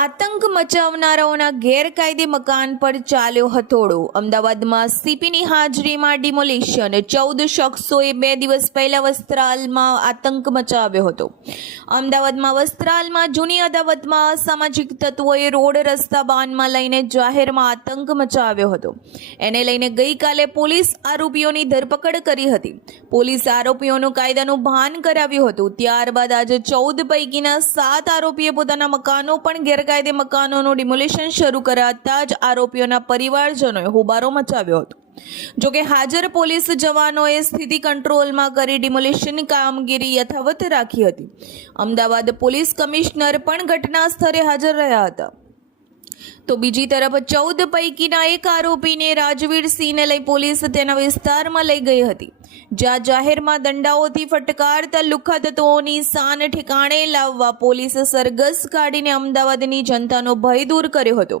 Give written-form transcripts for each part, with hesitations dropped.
આતંક મચાવનારાઓના ગેરકાયદે મકાન પર ચાલ્યો હથોડો. અમદાવાદમાં સીપીની હાજરીમાં ડિમોલિશન. 14 શખ્સોએ 2 દિવસ પહેલા વસ્ત્રાલમાં આતંક મચાવ્યો હતો. અમદાવાદમાં વસ્ત્રાલમાં જૂની અદાવતમાં અસામાજિક તત્વોએ રોડ રસ્તા બાનમાં લઈને જાહેરમાં આતંક મચાવ્યો હતો. એને લઈને ગઈકાલે પોલીસ આરોપીઓની ધરપકડ કરી હતી. પોલીસ આરોપીઓનું કાયદાનું ભાન કરાવ્યું હતું. ત્યારબાદ આજે 14 પૈકીના 7 આરોપીએ પોતાના મકાનો પણ ગેરકાયદે મકાનોનું ડિમોલિશન શરૂ કરાતા જ આરોપીઓના પરિવારજનોએ હોબાળો મચાવ્યો હતો. જોકે હાજર પોલીસ જવાનોએ સ્થિતિ કંટ્રોલમાં કરી ડિમોલિશન કામગીરી યથાવત રાખી હતી. અમદાવાદ પોલીસ કમિશનર પણ ઘટના સ્થળે હાજર રહ્યા હતા. તો બીજી તરફ 14 પૈકીના એક આરોપીને રાજવીરસિંહને લઈ પોલીસ તેના વિસ્તારમાં લઈ ગઈ હતી, જ્યાં જાહેરમાં દંડાઓથી ફટકારતા લુખ્ખા તત્વોની શાન ઠેકાણે લાવવા પોલીસે સરઘસ કાઢીને અમદાવાદની જનતાનો ભય દૂર કર્યો હતો.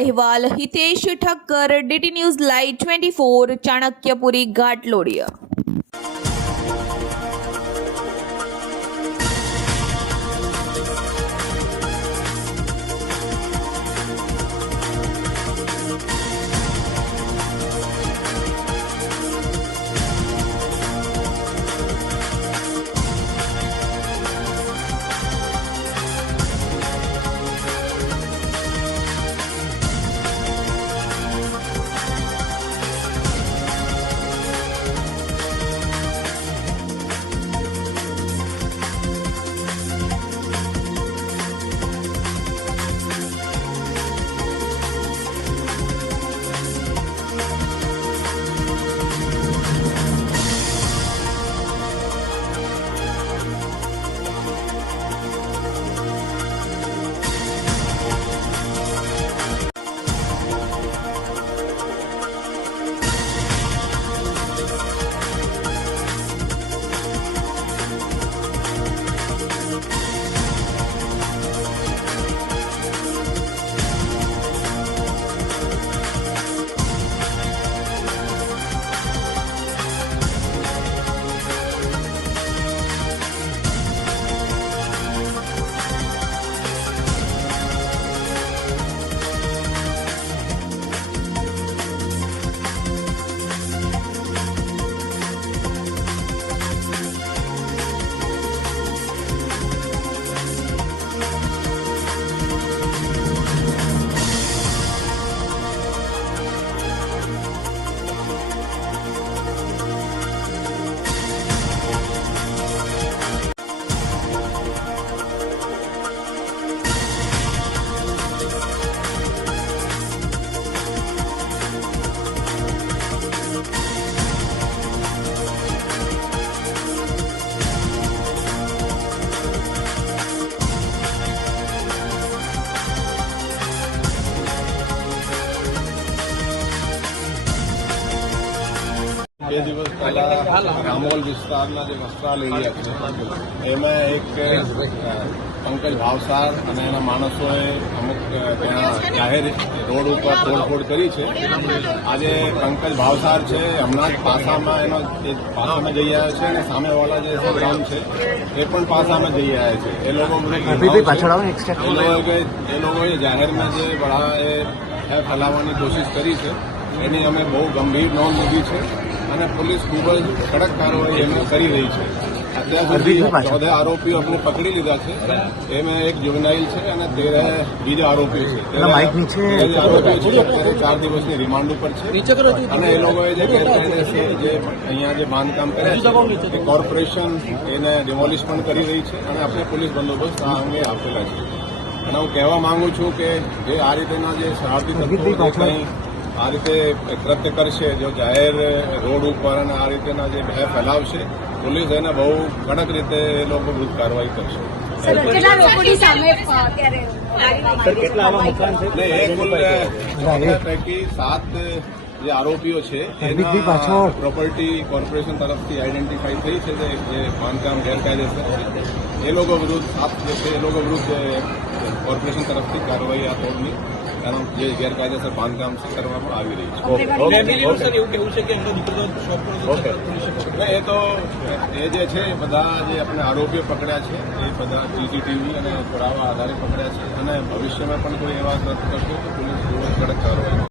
અહેવાલ Hitesh Thakkar, DT news live 24, Chanakyapuri, ઘાટલોડિયા. બે દિવસ પહેલા રામોલ વિસ્તારના જે વસ્ત્રાલ એરિયા છે એમાં એક પંકજ ભાવસાર અને એના માણસોએ અમુક ત્યાં જાહેર રોડ ઉપર તોડફોડ કરી છે. આજે પંકજ ભાવસાર છે હમણાં જ પાસામાં પાસામાં જઈ આવ્યા છે અને સામેવાળા જે ગામ છે એ પણ પાસામાં જઈ આવ્યા છે. એ લોકોએ જાહેરમાં જે બળા ફેલાવવાની કોશિશ કરી છે એની અમે બહુ ગંભીર નોંધ લીધી છે અને પોલીસ ખૂબ જ કડક કાર્યવાહી એમાં કરી રહી છે. અત્યાર સુધી 14 આરોપીઓ આપણે પકડી લીધા છે. એમાં એક જુવેનાઇલ છે અને 13 બીજા આરોપીઓ છે. 13 આરોપીઓ છે અત્યારે 4 દિવસની રિમાન્ડ ઉપર છે અને એ લોકોએ જે ગેરકાયદેસર જે અહીંયા જે બાંધકામ કર્યા છે એ કોર્પોરેશન એને ડિમોલિશ પણ કરી રહી છે અને આપણે પોલીસ બંદોબસ્ત આ અંગે આપેલા છે. અને હું કહેવા માંગુ છું કે જે આ રીતેના જે શરારતી તત્વો કંઈ આ રીતે કૃત્ય કરશે, જો જાહેર રોડ ઉપર અને આ રીતેના જે ભય ફેલાવશે, પોલીસ એને બહુ કડક રીતે એ લોકો વિરુદ્ધ કાર્યવાહી કરશે. પૈકી 7 જે આરોપીઓ છે એના પ્રોપર્ટી કોર્પોરેશન તરફથી આઈડેન્ટિફાઈ થઈ છે જે બાંધકામ ગેરકાયદેસર છે. એ લોકો વિરુદ્ધ કોર્પોરેશન તરફથી કાર્યવાહી આ તોડની કારણ જે ગેરકાયદેસર બાંધકામ કરવામાં આવી રહી છે. ફેમિલીનું સર એવું કહેવું છે કે એમનો દીકરો શોપ પર હતો, પોલીસે પકડ્યો. ને એ તો એ જે છે એ બધા જે આપણે આરોપીઓ પકડ્યા છે એ બધા સીસીટીવી અને પુરાવા આધારે પકડ્યા છે અને ભવિષ્યમાં પણ કોઈ એવા કૃત્ય કરશે તો પોલીસ ખૂબ જ કડક કાર્યવાહી